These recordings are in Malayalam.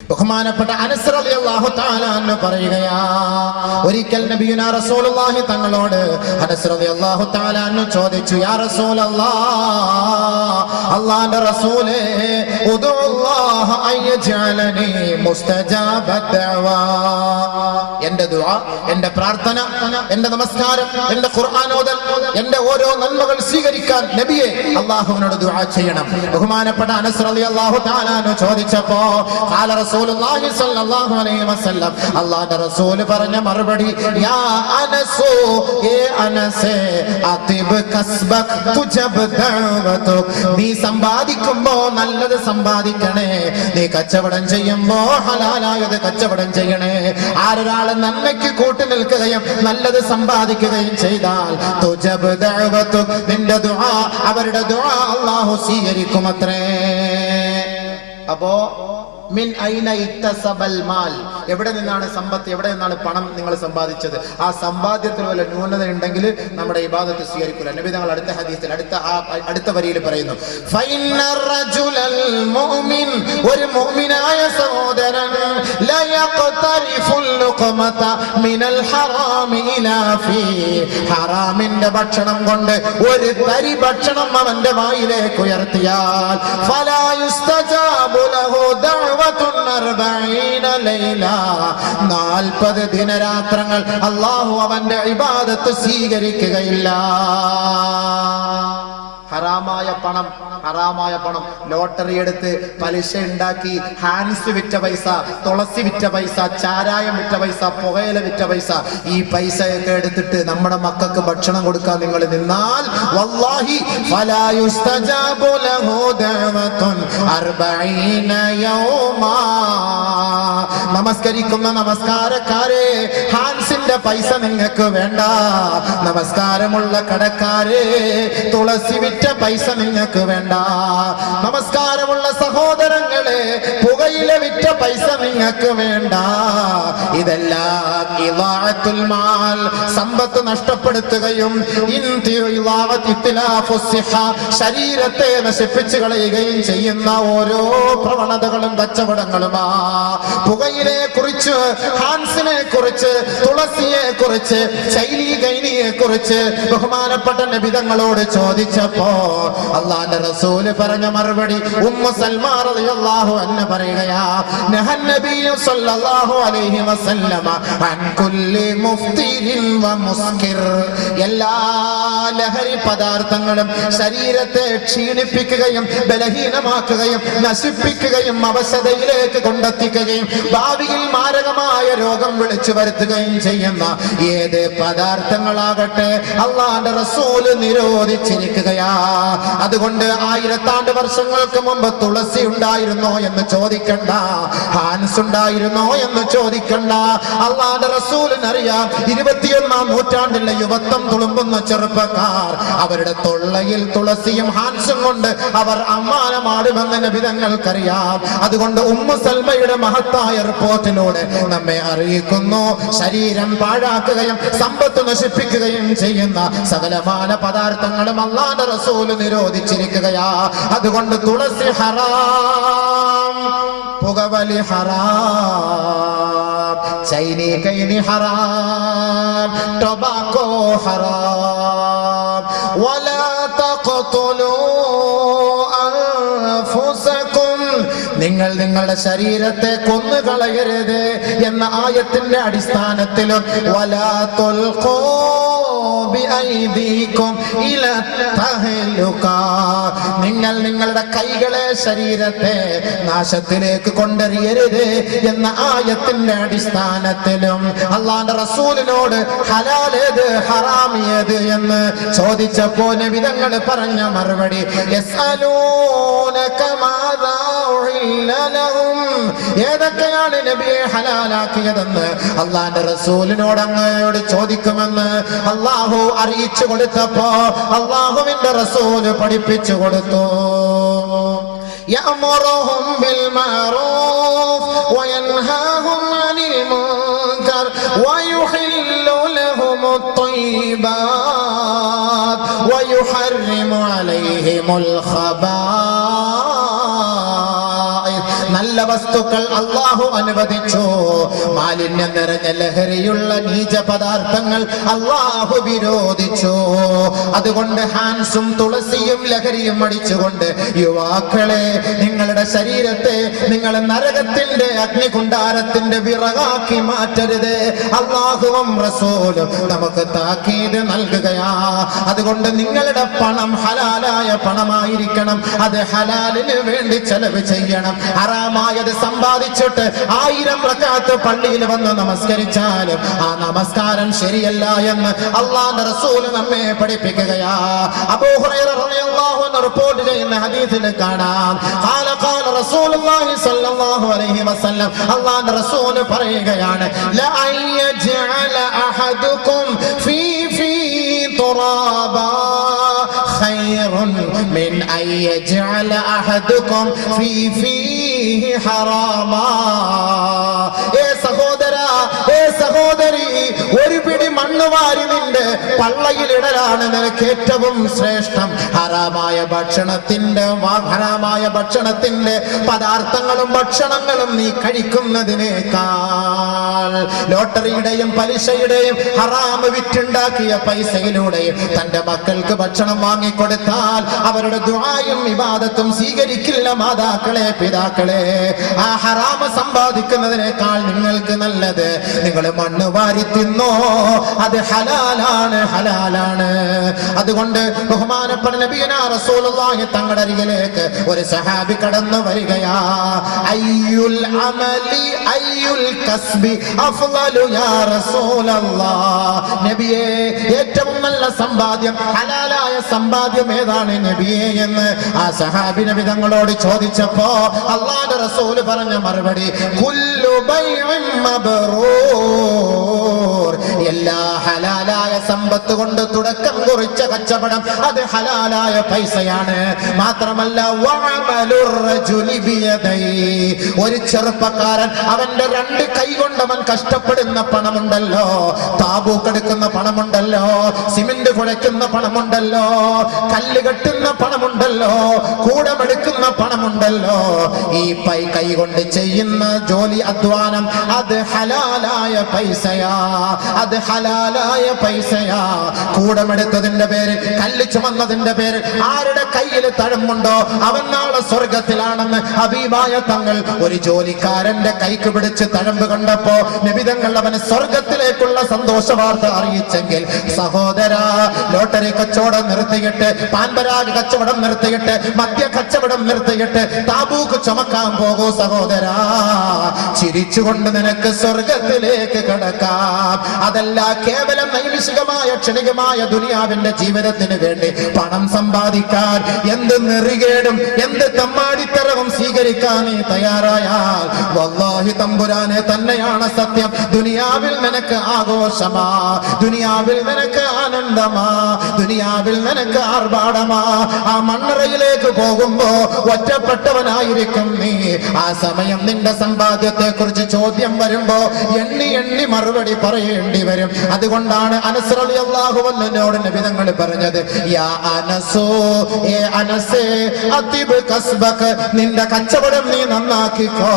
ബഹുമാനപ്പെട്ട അനസ് റളിയല്ലാഹു തആല അൻഹു പറയുകയാ ഒരിക്കൽ നബിയുനാ റസൂലുള്ളാഹി തങ്ങളോട് അനസ് താലാന്ന് ചോദിച്ചു യാ റസൂൽ അള്ളാന്റെ റസൂലേ ഉദുല്ലാഹ അയ്യജഅലനി മുസ്തജാബ ദഅവാ. എന്റെ ദുആ എന്റെ പ്രാർത്ഥന എന്റെ നമസ്കാരം എന്റെ ഖുർആൻ ഓതൽ എന്റെ ഓരോ നന്മകൾ സ്വീകരിക്കാൻ നബിയെ അള്ളാഹുവിനോട് ദുആ ചെയ്യണം. ബഹുമാനപ്പെട്ട അനസ് റളിയല്ലാഹു തആല അൻഹു ചോദിച്ചപ്പോ ഖാല റസൂലുള്ളാഹി സ്വല്ലല്ലാഹു അലൈഹി വസല്ലം. അല്ലാഹുവിന്റെ റസൂൽ പറഞ്ഞ മറുപടി യാ അനസു ഏ അനസേ അതിബ് കസ്ബക് തുജബ് ദഅവതു നീ സമ്പാദിക്കുമ്പോ നല്ലത് സമ്പാദിക്കണേ. നീ കച്ചവടം ചെയ്യുമ്പോ ഹലാലായത് കച്ചവടം ചെയ്യണേ. ആരൊരാൾ നന്മയ്ക്ക് കൂട്ടി നിൽക്കുകയും നല്ലത് സമ്പാദിക്കുകയും ചെയ്താൽ നിന്റെ ദുആ അവരുടെ ദുആ അല്ലാഹു സ്വീകരിക്കുമത്രേ. അപ്പോ മിൻ മാൽ. എവിടെ നിന്നാണ് സമ്പത്ത് എവിടെ നിന്നാണ് പണം നിങ്ങൾ സമ്പാദിച്ചത്? ആ സമ്പാദ്യത്തിൽ വല്ല ന്യൂനത ഉണ്ടെങ്കിൽ നമ്മുടെ ഇബാദത്ത് സ്വീകരിക്കില്ല നബി തങ്ങൾ അടുത്ത ഹദീസിൽ അടുത്ത ആ അടുത്ത വരിയിൽ പറയുന്നു. ഒരു മുഅ്മിനായ സഹോദരൻ ഹറാമിന്റെ ഭക്ഷണം കൊണ്ട് ഒരു തരി ഭക്ഷണം അവന്റെ വായിലേക്ക് ഉയർത്തിയാൽ ഫലാ യുസ്തജാബു ലഹു ലൈല നാൽപ്പത് ദിനരാത്രങ്ങൾ അള്ളാഹു അവന്റെ ഇബാദത്ത് സ്വീകരിക്കുകയില്ല. ഹറാമായ പണം ഹറാമായ പണം. ലോട്ടറി എടുത്ത് പലിശ ഉണ്ടാക്കി ഹാൻസ് വിറ്റ പൈസ തുളസി വിറ്റ പൈസ ചാരായം വിറ്റ പൈസ പുകയില വിറ്റ പൈസ ഈ പൈസയൊക്കെ എടുത്തിട്ട് നമ്മുടെ മക്കൾക്ക് ഭക്ഷണം കൊടുക്കാൻ നിങ്ങൾ നിന്നാൽ വല്ലാഹി അർബഈന യൗമാ. നമസ്കരിക്കുന്ന നമസ്കാരക്കാരെ ഹാൻസിന്റെ പൈസ നിങ്ങൾക്ക് വേണ്ട. നമസ്കാരമുള്ള കടക്കാരെ തുളസി വിറ്റ പൈസ നിങ്ങൾക്ക് വേണ്ട. നമസ്കാരമുള്ള സഹോദരങ്ങളെ പുകയില വിറ്റ പൈസ നിങ്ങൾക്ക് വേണ്ട. ഇതെല്ലാം സമ്പത്ത് നഷ്ടപ്പെടുത്തുകയും ശരീരത്തെ നശിപ്പിച്ചു കളയുകയും ചെയ്യുന്ന ഓരോ പ്രവണതകളും കച്ചവടങ്ങളുമാ. പുകയിലെ കുറിച്ച് ഹാൻസിനെ കുറിച്ച് തുളസിയെ കുറിച്ച് ശൈലി ഗൈനിയെ കുറിച്ച് ബഹുമാനപ്പെട്ട നബിതങ്ങളോട് ചോദിച്ചപ്പോ അള്ളാന്റെ റസൂൽ പറഞ്ഞ മറുപടി ഉമ്മ സൽമാ റളിയല്ലാഹു അൻഹ പറയുകയാ നബിയു സല്ലല്ലാഹു അലൈഹി വസല്ലമ അൻ عن كل വ ومسكر എല്ലാ ലഹരി പദാർത്ഥങ്ങളും ശരീരത്തെ ക്ഷീണിപ്പിക്കുകയും ബലഹീനമാക്കുകയും നശിപ്പിക്കുകയും അവശതയിലേക്ക് കൊണ്ടെത്തിക്കുകയും ഭാവിയിൽ മാരകമായ രോഗം വിളിച്ചു വരുത്തുകയും ചെയ്യുന്ന ഏത് പദാർത്ഥങ്ങളാകട്ടെ അള്ളാന്റെ റസൂൽ നിരോധിച്ചിരിക്കുകയാ. അതുകൊണ്ട് ആയിരത്താണ്ട് വർഷങ്ങൾക്ക് മുമ്പ് തുളസി ഉണ്ടായിരുന്നോ എന്ന് ചോദിക്കണ്ട ഹാൻസ് ഉണ്ടായിരുന്നോ എന്ന് ചോദിക്കണ്ട അള്ളാന്റെ റസൂലിനറിയാം ഇരുപത്തിയൊന്നാം നൂറ്റാണ്ടിലെ യുവത്വം തുളുമ്പുന്ന ചെറുപ്പക്കാർ അവരുടെ തൊള്ളയിൽ തുളസിയും ഹാൻസും കൊണ്ട് അവർ അമ്മാനമാടുമെന്ന് നബിതങ്ങൾക്കറിയാം അതുകൊണ്ട് ഉമ്മ സൽമയുടെ മഹത്തായ റിപ്പോർട്ടിലൂടെ നമ്മെ അറിയിക്കുന്നു. ശരീരം പാഴാക്കുകയും സമ്പത്ത് നശിപ്പിക്കുകയും ചെയ്യുന്ന സകലമാന പദാർത്ഥങ്ങളും അള്ളാന്റെ റസൂൽ നിരോധിച്ചിരിക്കുകയാ. അതുകൊണ്ട് തുളസി ഹറാം പുകവലി ഹറാം. ചൈനീ കൈനി ഹറാം ടൊബാക്കോ ഹറാം വലാ തഖ്തുലൂ അൻഫുസകും നിങ്ങൾ നിങ്ങളുടെ ശരീരത്തെ കൊന്നു കളയരുത് എന്ന ആയത്തിന്റെ അടിസ്ഥാനത്തിലും വലാ തുൽഖൂ. നിങ്ങൾ നിങ്ങളുടെ കൈകളെ ശരീരത്തെ നാശത്തിലേക്ക് കൊണ്ടെറിയരുത് എന്ന ആയത്തിന്റെ അടിസ്ഥാനത്തിലും അള്ളാന്റെ റസൂലിനോട് ഹലാലേത് ഹറാമിയത് എന്ന് ചോദിച്ചപ്പോ നബിതങ്ങൾ പറഞ്ഞ മറുപടി യസ്അലൂനക മാദാ ഉഹില്ല ലഹും. ഏതൊക്കെയാണ് നബിയെ ഹലാലാക്കിയതെന്ന് അള്ളാന്റെ റസൂലിനോട് അങ്ങയോട് ചോദിക്കുമെന്ന് അള്ളാഹു അറിയിച്ചു കൊടുത്തപ്പോ അള്ളാഹുവിന്റെ റസൂല് പഠിപ്പിച്ചു കൊടുത്തു يأمرهم بالمعروف وينهاهم عن المنكر ويحل لهم الطيبات ويحرم عليهم الخبائث വസ്തുക്കൾ അള്ളാഹു അനുവദിച്ചു. മാലിന്യം നിറഞ്ഞ ലഹരിയുള്ള നീച പദാർത്ഥങ്ങൾ അള്ളാഹു വിരോധിച്ചു. അതുകൊണ്ട് ഹാൻസും തുളസിയും ലഹരിയും അടിച്ചുകൊണ്ട് യുവാക്കളെ നിങ്ങളുടെ ശരീരത്തെ നിങ്ങൾ നരകത്തിന്റെ അഗ്നികുണ്ടാരത്തിന്റെ വിറകാക്കി മാറ്റരുത്. അള്ളാഹുവും റസൂലും. നമുക്ക് താക്കീത് നൽകുകയാ. അതുകൊണ്ട് നിങ്ങളുടെ പണം ഹലാലായ പണമായിരിക്കണം. അത് ഹലാലിന് വേണ്ടി ചെലവ് ചെയ്യണം. ഹറാമായത് സമ്പാദിച്ചിട്ട് ആയിരം റക്കാത്ത് പള്ളിയിൽ വന്ന് നമസ്കരിച്ചാലും ആ നമസ്കാരം ശരിയല്ല എന്ന് അള്ളാന്റെ റസൂല് നമ്മെ പഠിപ്പിക്കുകയാ അബൂ ഹുറൈറ റളിയല്ലാഹു അൻഹു റിപ്പോർട്ട് ചെയ്യുന്ന ഹദീസിൽ കാണാം ഖാല ഖാല റസൂലുള്ളാഹി സ്വല്ലല്ലാഹു അലൈഹി വസല്ലം അള്ളാന്റെ റസൂല് പറയുകയാണ് ല അയ്യജഅല അഹദുക്കും ഫീ ഫീ തുറാബാ خير من أن يجعل أحدكم في ഹറാമാ. ഏ ഏ ഒരു പിടി വാരി പള്ളയിലിടലാണ് നിനക്ക് ഏറ്റവും ശ്രേഷ്ഠം. ഹറാമായ ഭക്ഷണത്തിന്റെ ഹറാമായ ഭക്ഷണത്തിന്റെ പദാർത്ഥങ്ങളും ഭക്ഷണങ്ങളും നീ കഴിക്കുന്നതിനേക്കാൾ ലോട്ടറിയുടെയും പലിശയുടെയും ഹറാമ് വിറ്റുണ്ടാക്കിയ പൈസയിലൂടെയും തന്റെ മക്കൾക്ക് ഭക്ഷണം വാങ്ങിക്കൊടുത്താൽ അവരുടെ ദ്വായും വിവാദത്തും സ്വീകരിക്കില്ല മാതാക്കളെ പിതാക്കളെ. ആ ഹറാമ് സമ്പാദിക്കുന്നതിനേക്കാൾ നിങ്ങൾക്ക് നല്ലത് നിങ്ങൾ മണ്ണ് വാരി തിന്നോ അത് ഹലാലാണ് ഹലാലാണ്. അതുകൊണ്ട് ബഹുമാനപ്പെട്ട റസൂലുള്ളാഹി തങ്ങളുടെ അരികിലേക്ക് ഒരു സഹാബി കടന്നു വരികയാ. അയ്യുൽ അമലി അയ്യുൽ കസ്ബി അഫ്ളലു യാ റസൂലല്ലാഹ് നബിയെ ഏറ്റവും നല്ല സമ്പാദ്യം ഹലാലായ സമ്പാദ്യം ഏതാണ് നബിയെ എന്ന് ആ സഹാബി നബി തങ്ങളോട് ചോദിച്ചപ്പോ അള്ളാഹുവിന്റെ റസൂൽ പറഞ്ഞ മറുപടി കുല്ലു ബൈഇൻ മബ്റൂർ എല്ലാ ഹലാലായ സമ്പത്ത് കൊണ്ട് തുടക്കം കുറിച്ച കച്ചവടം അത് ഹലാലായ പൈസയാണ് മാത്രമല്ല. ഒരു ചെറുപ്പക്കാരൻ അവന്റെ രണ്ട് കൈ കൊണ്ട് അവൻ കഷ്ടപ്പെടുന്ന പണമുണ്ടല്ലോ താബൂക്കെടുക്കുന്ന കുഴയ്ക്കുന്ന പണമുണ്ടല്ലോ കല്ല് കെട്ടുന്ന പണമുണ്ടല്ലോ കൂടമെടുക്കുന്ന പണമുണ്ടല്ലോ. ഈ പൈ കൈ കൊണ്ട് ചെയ്യുന്ന ജോലി അധ്വാനം അത് ഹലാലായ പൈസയാ അത് ഹലാലായ പൈസയാ. കൂടമെടുത്തതിന്റെ പേര് കല്ല് ചുമന്നതിന്റെ പേര് ആരുടെ കയ്യിൽ തഴമ്പുണ്ടോ അവൻ നാളെ സ്വർഗത്തിലാണെന്ന് ഹബീബായ തങ്ങൾ ഒരു ജോലിക്കാരന്റെ കൈക്ക് പിടിച്ച് തഴമ്പ് കണ്ടപ്പോ നിബിതങ്ങൾ അവന് സ്വർഗത്തിലേക്കുള്ള സന്തോഷ വാർത്ത അറിയിച്ചെങ്കിൽ സഹോദര ലോട്ടറി കച്ചവടം നിർത്തിയിട്ട് പാൻപരാഗ് കച്ചവടം നിർത്തിയിട്ട് മദ്യ കച്ചവടം നിർത്തിയിട്ട് താബൂക്ക് ചുമക്കാൻ പോകൂ സഹോദരാ. ചിരിച്ചുകൊണ്ട് നിനക്ക് സ്വർഗത്തിലേക്ക് കടക്കാം. അതല്ല കേവലം നൈമിഷികമായ ക്ഷണികമായ ദുനിയാവിന്റെ ജീവിതത്തിന് വേണ്ടി പണം സമ്പാദിക്കാൻ എന്ത് നെറികേടും എന്ത് തമ്മാടിത്തരവും സ്വീകരിക്കാൻ നീ തയ്യാറായാൽ വല്ലാഹി തമ്പുരാനെ തന്നെയാണ് സത്യം. ദുനിയാവിൽ നിനക്ക് ആഘോഷമാ. ദുനിയാവിൽ നിനക്ക് ആനന്ദമാ. ദുനിയാവിൽ നിനക്ക് ആർഭാടമാ? ആ മണ്ണറയിലേക്ക് പോകുമ്പോ ഒറ്റപ്പെട്ടവനായിരിക്കും നീ. ആ സമയം നിന്റെ സമ്പാദ്യത്തെ കുറിച്ച് ചോദ്യം വരുമ്പോ എണ്ണി എണ്ണി മറുപടി പറയേണ്ടി വരും. അതുകൊണ്ടാണ് അനസ്രലി എന്നോട് നിബിതങ്ങൾ പറഞ്ഞത് യാ അതിബ് നിന്റെ കച്ചവടം നീ നന്നാക്കിക്കോ.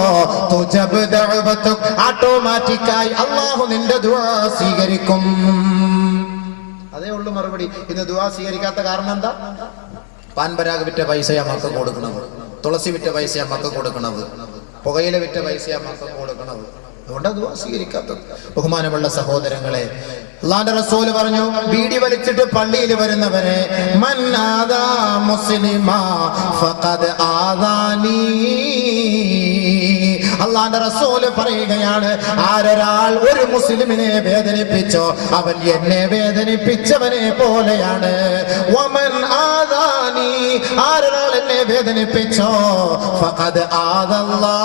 തുജബ് ദഅവതുക് ഓട്ടോമാറ്റിക്കായി അള്ളാഹു നിന്റെ ദുആ സ്വീകരിക്കും. മറുപടി. ഇന്ന് ദുവാ സ്വീകരിക്കാത്ത കാരണം എന്താ? പാൻപരാഗ് വിറ്റ പൈസയാ മക്കൾ കൊടുക്കണത് തുളസി വിറ്റ പൈസയാ മക്കൾ കൊടുക്കണത് പുകയില വിറ്റ പൈസയാ മക്കൾ കൊടുക്കണത് അതുകൊണ്ട് ദുആ സ്വീകരിക്കാത്തത്. ബഹുമാനമുള്ള സഹോദരങ്ങളെ അള്ളാന്റെ റസൂൽ പറഞ്ഞു ബീഡി വലിച്ചിട്ട് പള്ളിയിൽ വരുന്നവരെ മന്നാദാ മുസ്ലിമാ ഫഖദ് ആദാനീ അള്ളാന്റെ റസൂൽ പറയുകയാണ് ആരൊരാൾ ഒരു മുസ്ലിമിനെ വേദനിപ്പിച്ചോ അവൻ എന്നെ വേദനിപ്പിച്ചവനെ പോലെയാണ്. വമൻ ആദാനി ആരൊരാൾ എന്നെ വേദനിപ്പിച്ചോ? ഫഖദ് ആദല്ലാ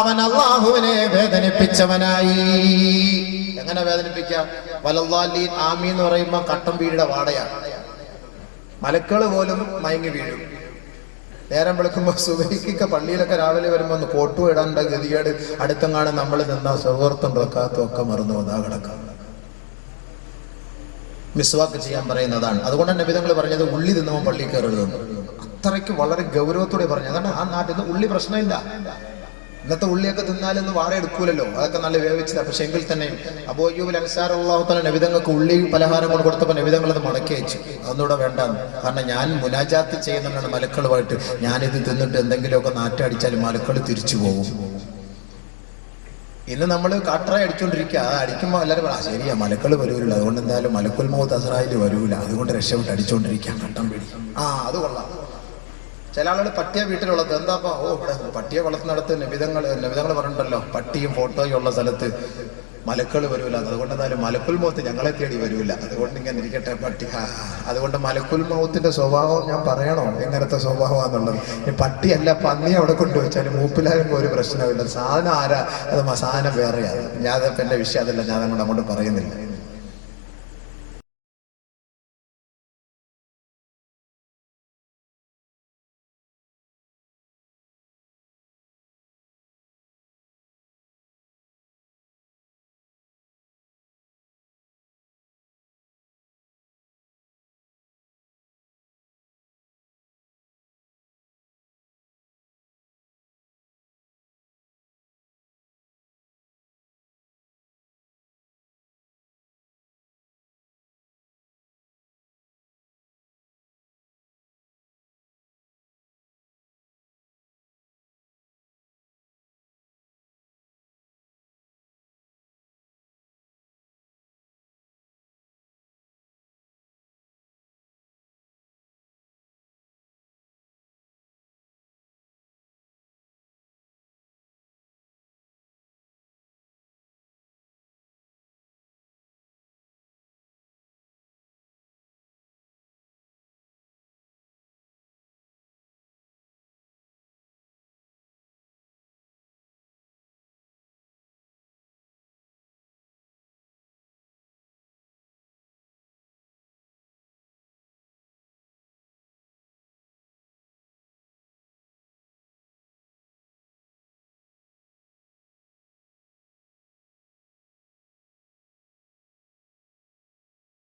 അവൻ അള്ളാഹുവിനെ വേദനിപ്പിച്ചവനായി. എങ്ങനെ വേദനിപ്പിക്കാം? വലല്ലാലീൻ ആമി എന്ന് പറയുമ്പോ കട്ടം വീടിയുടെ വാടയാണ്. മലക്കൾ പോലും മയങ്ങി വീഴും. നേരം വിളിക്കുമ്പോൾ സുബൈക്കൊക്കെ പള്ളിയിലൊക്കെ രാവിലെ വരുമ്പോൾ ഒന്ന് കോട്ടു ഇടേണ്ട ഗതികേട്. അടുത്തെങ്ങാണ് നമ്മൾ നിന്ന സുഹൃത്തും ഒക്കെ മറന്നു വന്നാ കിടക്കാം. മിസ്വാക്ക് ചെയ്യാൻ പറയുന്നതാണ്. അതുകൊണ്ട് തന്നെ വിധങ്ങൾ പറഞ്ഞത് ഉള്ളി തിന്നുമ്പോൾ പള്ളി കയറരുത് അത്രയ്ക്ക് വളരെ ഗൗരവത്തോടെ പറഞ്ഞു. അതാണ് ആ നാട്ടിൽ നിന്ന് ഉള്ളി പ്രശ്നമില്ല. ഇന്നത്തെ ഉള്ളിയൊക്കെ തിന്നാലൊന്ന് വാട എടുക്കൂലല്ലോ അതൊക്കെ നല്ല വേവിച്ചത്. പക്ഷെ എങ്കിൽ തന്നെ അബോയ്യൂബിൽ അൻസാർ അള്ളാഹുത്തല നബിതങ്ങൾക്ക് ഉള്ളി പലഹാരം കൊണ്ട് കൊടുത്തപ്പോൾ നബിതങ്ങൾ അത് മടക്കി അയച്ചു. അതൊന്നുകൂടെ വേണ്ടാന്ന്. കാരണം ഞാൻ മുനാജാത്ത് ചെയ്യുന്നതാണ് മലക്കളുമായിട്ട് ഞാനിത് തിന്നിട്ട് എന്തെങ്കിലുമൊക്കെ നാറ്റടിച്ചാൽ മലക്കൾ തിരിച്ചു പോകും. ഇന്ന് നമ്മൾ കാട്ടറായി അടിച്ചോണ്ടിരിക്കുക അത് അടിക്കുമ്പോൾ എല്ലാവരും പറയാം ശരിയാ മലക്കൾ വരൂല അതുകൊണ്ട് എന്തായാലും മലക്കുൽ മൗത്ത് അസറായിൽ വരൂല. അതുകൊണ്ട് രക്ഷപ്പെട്ട് അടിച്ചോണ്ടിരിക്കാം. കട്ടം പിടി. ആ അത് കൊള്ളാം. ചില ആളുകൾ പട്ടിയെ വീട്ടിലുള്ളത് എന്താപ്പാ? ഓ ഇവിടെ പട്ടിയെ വളർത്തുന്നിടത്ത് നിബിധങ്ങൾ നിബിധങ്ങൾ പറഞ്ഞിട്ടല്ലോ പട്ടിയും ഫോട്ടോയും ഉള്ള സ്ഥലത്ത് മലക്കൾ വരൂല. അതുകൊണ്ട് എന്തായാലും മലക്കുൽ മൗത്ത് ഞങ്ങളെ തേടി വരൂല. അതുകൊണ്ട് ഇങ്ങനെ ഇരിക്കട്ടെ പട്ടി. അതുകൊണ്ട് മലക്കുൽ മൗത്തിന്റെ സ്വഭാവം ഞാൻ പറയണോ? എങ്ങനത്തെ സ്വഭാവമാണെന്നുള്ളത് ഈ പട്ടിയല്ല പന്നി അവിടെ കൊണ്ടുവച്ചാൽ മൂപ്പിലാകുമ്പോൾ ഒരു പ്രശ്നമില്ല. സാധനം ആരാ? അത് സാധനം വേറെയാണ് ഞാൻ എന്റെ വിഷയം അതല്ല. ഞാൻ അങ്ങോട്ട് അങ്ങോട്ട് പറയുന്നില്ല.